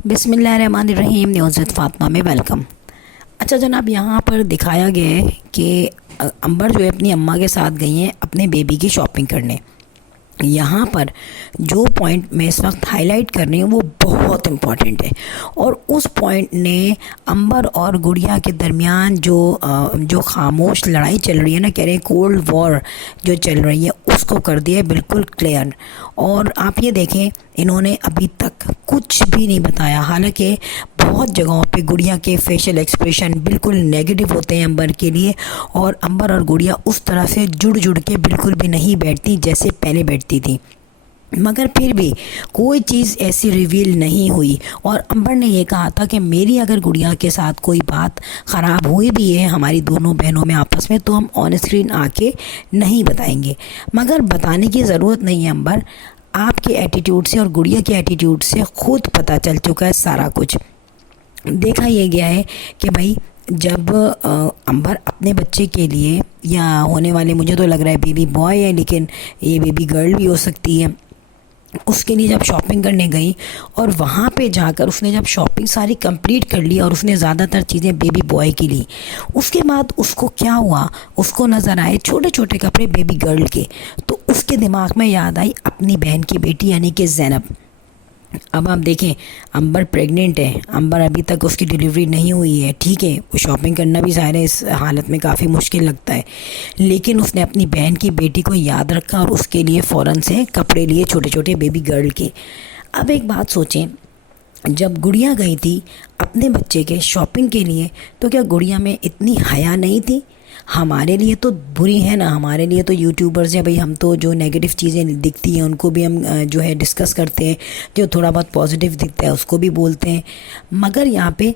बिस्मिल्लाहिर्रहमानिर्रहीम। न्यूज़ फातिमा में वेलकम। अच्छा जनाब, यहाँ पर दिखाया गया है कि अंबर जो है अपनी अम्मा के साथ गई हैं अपने बेबी की शॉपिंग करने। यहाँ पर जो पॉइंट मैं इस वक्त हाईलाइट कर रही हूँ वो बहुत इम्पॉर्टेंट है, और उस पॉइंट ने अंबर और गुड़िया के दरमियान जो खामोश लड़ाई चल रही है ना, कह रहे हैं कोल्ड वॉर जो चल रही है, उसको कर दिया है बिल्कुल क्लियर। और आप ये देखें, इन्होंने अभी तक कुछ भी नहीं बताया, हालांकि बहुत जगहों पे गुड़िया के फेशियल एक्सप्रेशन बिल्कुल नेगेटिव होते हैं अंबर के लिए, और अंबर और गुड़िया उस तरह से जुड़ जुड़ के बिल्कुल भी नहीं बैठती जैसे पहले बैठती थी। मगर फिर भी कोई चीज़ ऐसी रिवील नहीं हुई, और अंबर ने ये कहा था कि मेरी अगर गुड़िया के साथ कोई बात ख़राब हुई भी है हमारी दोनों बहनों में आपस में, तो हम ऑन स्क्रीन आके नहीं बताएंगे। मगर बताने की ज़रूरत नहीं है अंबर, आपके एटीट्यूड से और गुड़िया के एटीट्यूड से खुद पता चल चुका है सारा कुछ। देखा ये गया है कि भाई जब अंबर अपने बच्चे के लिए, या होने वाले, मुझे तो लग रहा है बेबी बॉय है लेकिन ये बेबी गर्ल भी हो सकती है, उसके लिए जब शॉपिंग करने गई और वहाँ पे जाकर उसने जब शॉपिंग सारी कंप्लीट कर ली और उसने ज़्यादातर चीज़ें बेबी बॉय की ली, उसके बाद उसको क्या हुआ, उसको नज़र आए छोटे छोटे कपड़े बेबी गर्ल के, तो उसके दिमाग में याद आई अपनी बहन की बेटी यानी कि ज़ैनब। अब आप देखें, अंबर प्रेग्नेंट है, अंबर अभी तक उसकी डिलीवरी नहीं हुई है, ठीक है, वो शॉपिंग करना भी ज़ाहिर है इस हालत में काफ़ी मुश्किल लगता है, लेकिन उसने अपनी बहन की बेटी को याद रखा और उसके लिए फ़ौरन से कपड़े लिए छोटे छोटे बेबी गर्ल के। अब एक बात सोचें, जब गुड़िया गई थी अपने बच्चे के शॉपिंग के लिए, तो क्या गुड़िया में इतनी हया नहीं थी? हमारे लिए तो बुरी है ना, हमारे लिए तो यूट्यूबर्स हैं भाई, हम तो जो नेगेटिव चीज़ें दिखती हैं उनको भी हम जो है डिस्कस करते हैं, जो थोड़ा बहुत पॉजिटिव दिखता है उसको भी बोलते हैं। मगर यहाँ पे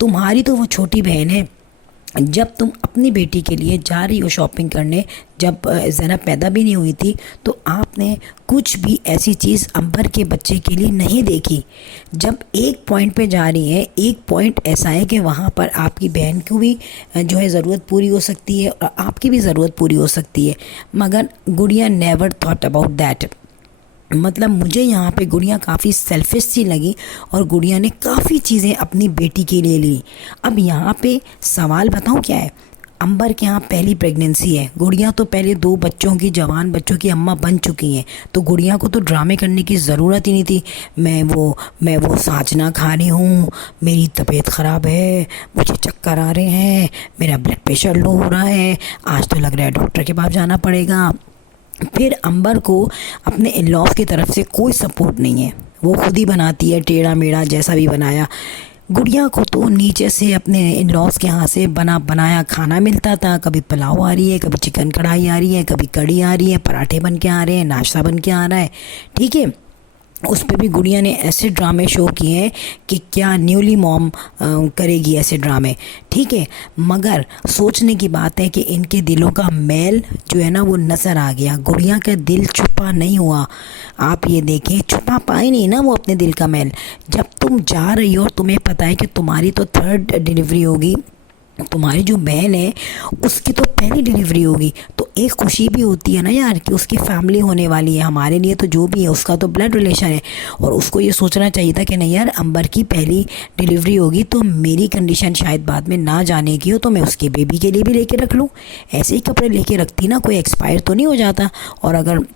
तुम्हारी तो वो छोटी बहन है, जब तुम अपनी बेटी के लिए जा रही हो शॉपिंग करने, जब ज़ैनब पैदा भी नहीं हुई थी, तो आपने कुछ भी ऐसी चीज़ अंबर के बच्चे के लिए नहीं देखी। जब एक पॉइंट पे जा रही है, एक पॉइंट ऐसा है कि वहाँ पर आपकी बहन को भी जो है ज़रूरत पूरी हो सकती है और आपकी भी ज़रूरत पूरी हो सकती है, मगर गुड़िया नेवर थॉट अबाउट दैट। मतलब मुझे यहाँ पे गुड़िया काफ़ी सेल्फिश सी लगी, और गुड़िया ने काफ़ी चीज़ें अपनी बेटी के लिए ली। अब यहाँ पे सवाल बताऊँ क्या है, अंबर के यहाँ पहली प्रेगनेंसी है, गुड़िया तो पहले दो बच्चों की, जवान बच्चों की अम्मा बन चुकी हैं, तो गुड़िया को तो ड्रामे करने की ज़रूरत ही नहीं थी। मैं वो साँचना खा रही हूँ, मेरी तबीयत ख़राब है, मुझे चक्कर आ रहे हैं, मेरा ब्लड प्रेशर लो हो रहा है, आज तो लग रहा है डॉक्टर के पास जाना पड़ेगा। फिर अंबर को अपने इन लॉज की तरफ से कोई सपोर्ट नहीं है, वो खुद ही बनाती है टेढ़ा मेढ़ा जैसा भी बनाया। गुड़िया को तो नीचे से अपने इन लॉज के यहाँ से बना बनाया खाना मिलता था, कभी पुलाव आ रही है, कभी चिकन कढ़ाई आ रही है, कभी कढ़ी आ रही है, पराठे बन के आ रहे हैं, नाश्ता बन के आ रहा है, ठीक है। उस पे भी गुड़िया ने ऐसे ड्रामे शो किए हैं कि क्या न्यूली मॉम करेगी ऐसे ड्रामे, ठीक है। मगर सोचने की बात है कि इनके दिलों का मैल जो है ना वो नज़र आ गया, गुड़िया का दिल छुपा नहीं हुआ। आप ये देखें, छुपा पाए नहीं ना वो अपने दिल का मैल। जब तुम जा रही हो और तुम्हें पता है कि तुम्हारी तो थर्ड डिलीवरी होगी, तुम्हारी जो बहन है उसकी तो पहली डिलीवरी होगी, तो एक खुशी भी होती है ना यार कि उसकी फैमिली होने वाली है। हमारे लिए तो जो भी है उसका तो ब्लड रिलेशन है, और उसको ये सोचना चाहिए था कि नहीं यार, अंबर की पहली डिलीवरी होगी तो मेरी कंडीशन शायद बाद में ना जाने की हो, तो मैं उसके बेबी के लिए भी लेके रख लूँ। ऐसे ही कपड़े लेके रखती ना, कोई एक्सपायर तो नहीं हो जाता। और अगर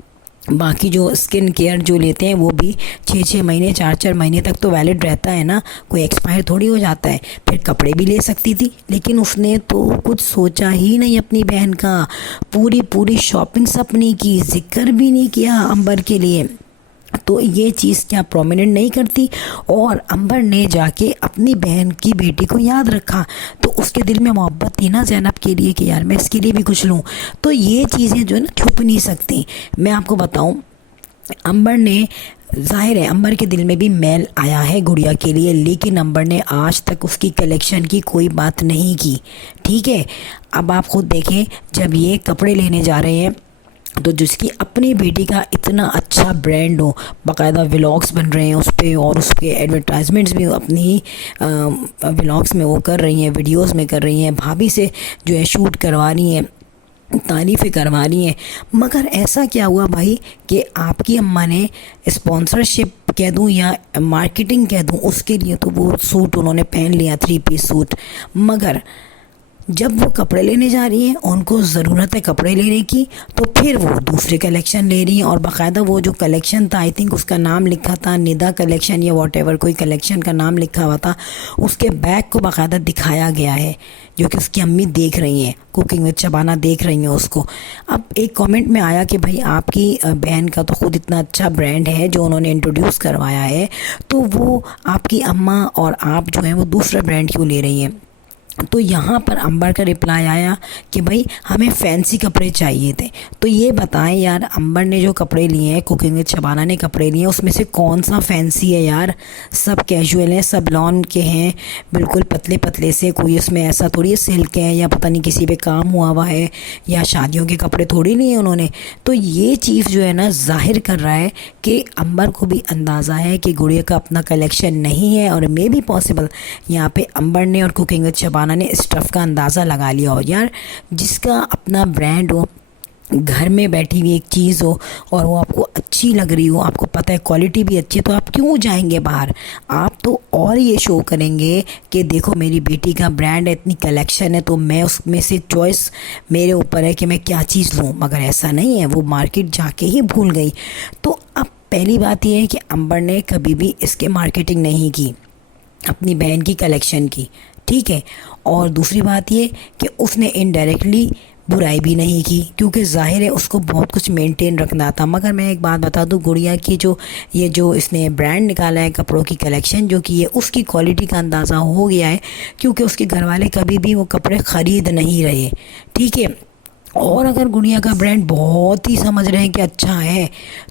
बाकी जो स्किन केयर जो लेते हैं वो भी 6-6 महीने 4-4 महीने तक तो वैलिड रहता है ना, कोई एक्सपायर थोड़ी हो जाता है। फिर कपड़े भी ले सकती थी, लेकिन उसने तो कुछ सोचा ही नहीं अपनी बहन का। पूरी पूरी शॉपिंग अपनी की, जिक्र भी नहीं किया अंबर के लिए। तो ये चीज़ क्या प्रोमिनेंट नहीं करती? और अंबर ने जाके अपनी बहन की बेटी को याद रखा, तो उसके दिल में मोहब्बत थी ना ज़ैनब के लिए कि यार मैं इसके लिए भी कुछ लूँ। तो ये चीज़ें जो है ना छुप नहीं सकती। मैं आपको बताऊँ, अंबर ने, जाहिर है अंबर के दिल में भी मैल आया है गुड़िया के लिए, लेकिन अंबर ने आज तक उसकी कलेक्शन की कोई बात नहीं की, ठीक है। अब आप खुद देखें, जब ये कपड़े लेने जा रहे हैं तो जिसकी अपनी बेटी का इतना अच्छा ब्रांड हो, बाकायदा व्लॉग्स बन रहे हैं उस पर, और उसके एडवर्टाइजमेंट्स भी अपनी व्लॉग्स में वो कर रही हैं, वीडियोस में कर रही हैं, भाभी से जो है शूट करवा रही हैं, तारीफ़ें करवा रही हैं। मगर ऐसा क्या हुआ भाई कि आपकी अम्मा ने स्पॉन्सरशिप कह दूं या मार्केटिंग कह दूं, उसके लिए तो वो सूट उन्होंने पहन लिया, 3 पीस सूट। मगर जब वो कपड़े लेने जा रही हैं, उनको ज़रूरत है कपड़े लेने की, तो फिर वो दूसरे कलेक्शन ले रही हैं। और बाकायदा वो जो कलेक्शन था, आई थिंक उसका नाम लिखा था निदा कलेक्शन या वॉटेवर, कोई कलेक्शन का नाम लिखा हुआ था, उसके बैग को बाकायदा दिखाया गया है, जो कि उसकी अम्मी देख रही हैं, कुकिंग विद शबाना देख रही हैं उसको। अब एक कमेंट में आया कि भाई आपकी बहन का तो ख़ुद इतना अच्छा ब्रांड है जो उन्होंने इंट्रोड्यूस करवाया है, तो वो आपकी अम्मा और आप जो हैं वो दूसरा ब्रांड क्यों ले रही हैं। तो यहाँ पर अंबर का रिप्लाई आया कि भाई हमें फैंसी कपड़े चाहिए थे। तो ये बताएं यार, अंबर ने जो कपड़े लिए हैं, कुकिंग विद शबाना ने कपड़े लिए हैं, उसमें से कौन सा फैंसी है यार। सब कैजुअल हैं, सब लॉन के हैं, बिल्कुल पतले पतले से, कोई उसमें ऐसा थोड़ी सिल्क है या पता नहीं किसी पे काम हुआ है या शादियों के कपड़े थोड़ी लिए उन्होंने। तो ये चीज़ जो है ना ज़ाहिर कर रहा है कि अंबर को भी अंदाज़ा है कि गुड़िया का अपना कलेक्शन नहीं है, और मे बी पॉसिबल यहाँ पे अंबर ने और कुकिंग विद शबाना ने स्टफ़ का अंदाज़ा लगा लिया हो। यार जिसका अपना ब्रांड हो, घर में बैठी हुई एक चीज़ हो और वो आपको अच्छी लग रही हो, आपको पता है क्वालिटी भी अच्छी है, तो आप क्यों जाएंगे बाहर। आप तो और ये शो करेंगे कि देखो मेरी बेटी का ब्रांड है, इतनी कलेक्शन है, तो मैं उसमें से चॉइस मेरे ऊपर है कि मैं क्या चीज़ लूँ। मगर ऐसा नहीं है, वो मार्केट जाके ही भूल गई। तो अब पहली बात ये है कि अंबर ने कभी भी इसके मार्केटिंग नहीं की, अपनी बहन की कलेक्शन की, ठीक है। और दूसरी बात ये कि उसने इनडायरेक्टली बुराई भी नहीं की, क्योंकि ज़ाहिर है उसको बहुत कुछ मेंटेन रखना था। मगर मैं एक बात बता दूं, गुड़िया की जो इसने ब्रांड निकाला है कपड़ों की कलेक्शन जो की है, उसकी क्वालिटी का अंदाज़ा हो गया है, क्योंकि उसके घर वाले कभी भी वो कपड़े ख़रीद नहीं रहे, ठीक है। और अगर गुड़िया का ब्रांड बहुत ही समझ रहे हैं कि अच्छा है,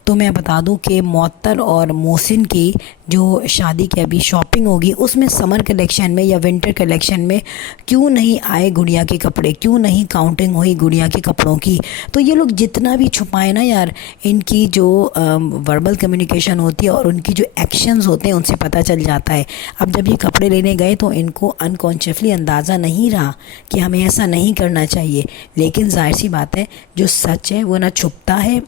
तो मैं बता दूं कि मुअत्तर और मोहसिन की जो शादी की अभी शॉपिंग होगी, उसमें समर कलेक्शन में या विंटर कलेक्शन में क्यों नहीं आए गुड़िया के कपड़े, क्यों नहीं काउंटिंग हुई गुड़िया के कपड़ों की। तो ये लोग जितना भी छुपाए ना यार, इनकी जो वर्बल कम्युनिकेशन होती है और उनकी जो एक्शंस होते हैं उनसे पता चल जाता है। अब जब ये कपड़े लेने गए तो इनको अनकॉन्शियसली अंदाज़ा नहीं रहा कि हमें ऐसा नहीं करना चाहिए, लेकिन जाहिर सी बात है जो सच है वो ना छुपता है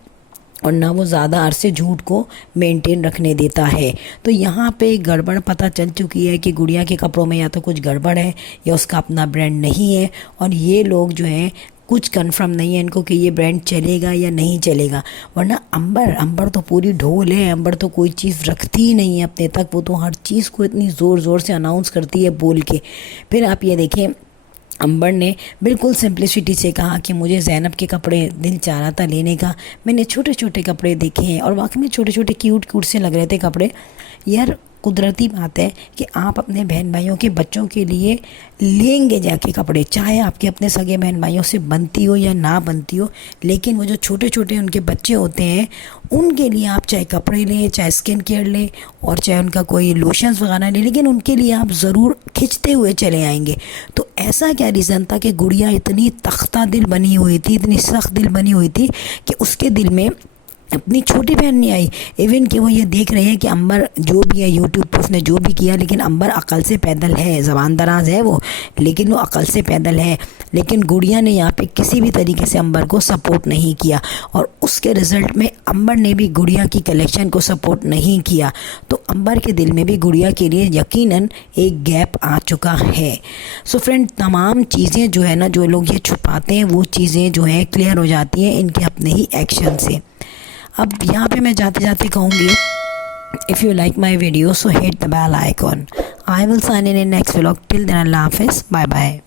और ना वो ज़्यादा अरसे झूठ को मेंटेन रखने देता है। तो यहाँ पे गड़बड़ पता चल चुकी है कि गुड़िया के कपड़ों में या तो कुछ गड़बड़ है या उसका अपना ब्रांड नहीं है, और ये लोग जो हैं कुछ कंफर्म नहीं है इनको कि ये ब्रांड चलेगा या नहीं चलेगा। वरना अंबर तो पूरी ढोल है, अंबर तो कोई चीज़ रखती ही नहीं है अपने तक, वो तो हर चीज़ को इतनी ज़ोर ज़ोर से अनाउंस करती है बोल के। फिर आप ये देखें, अंबर ने बिल्कुल सिंप्लिसिटी से कहा कि मुझे ज़ैनब के कपड़े दिल चाह रहा था लेने का, मैंने छोटे छोटे कपड़े देखे हैं और वाकई में छोटे छोटे क्यूट से लग रहे थे कपड़े। यार कुदरती बात है कि आप अपने बहन भाइयों के बच्चों के लिए लेंगे जाके कपड़े, चाहे आपके अपने सगे बहन भाइयों से बनती हो या ना बनती हो, लेकिन वो जो छोटे छोटे उनके बच्चे होते हैं उनके लिए आप चाहे कपड़े लें, चाहे स्किन केयर लें और चाहे उनका कोई लोशंस वगैरह लें, लेकिन उनके लिए आप ज़रूर खिंचते हुए चले आएंगे। तो ऐसा क्या रीज़न था कि गुड़िया इतनी तख्ता दिल बनी हुई थी, इतनी सख्त दिल बनी हुई थी कि उसके दिल में अपनी छोटी बहन नहीं आई। इवन कि वो ये देख रहे हैं कि अंबर जो भी है यूट्यूब पर उसने जो भी किया, लेकिन अंबर अकल से पैदल है, ज़बान दराज है वो, लेकिन वो अकल से पैदल है। लेकिन गुड़िया ने यहाँ पे किसी भी तरीके से अंबर को सपोर्ट नहीं किया और उसके रिज़ल्ट में अंबर ने भी गुड़िया की कलेक्शन को सपोर्ट नहीं किया। तो अंबर के दिल में भी गुड़िया के लिए यकीनन एक गैप आ चुका है। सो फ्रेंड, तमाम चीज़ें जो है ना, जो लोग ये छुपाते हैं वो चीज़ें जो हैं क्लियर हो जाती हैं इनके अपने ही एक्शन से। अब यहाँ पे मैं जाते जाते कहूँगी, if you like my video so hit the bell icon. I will sign in next vlog. Till then अल्लाह हाफिज़, बाय बाय।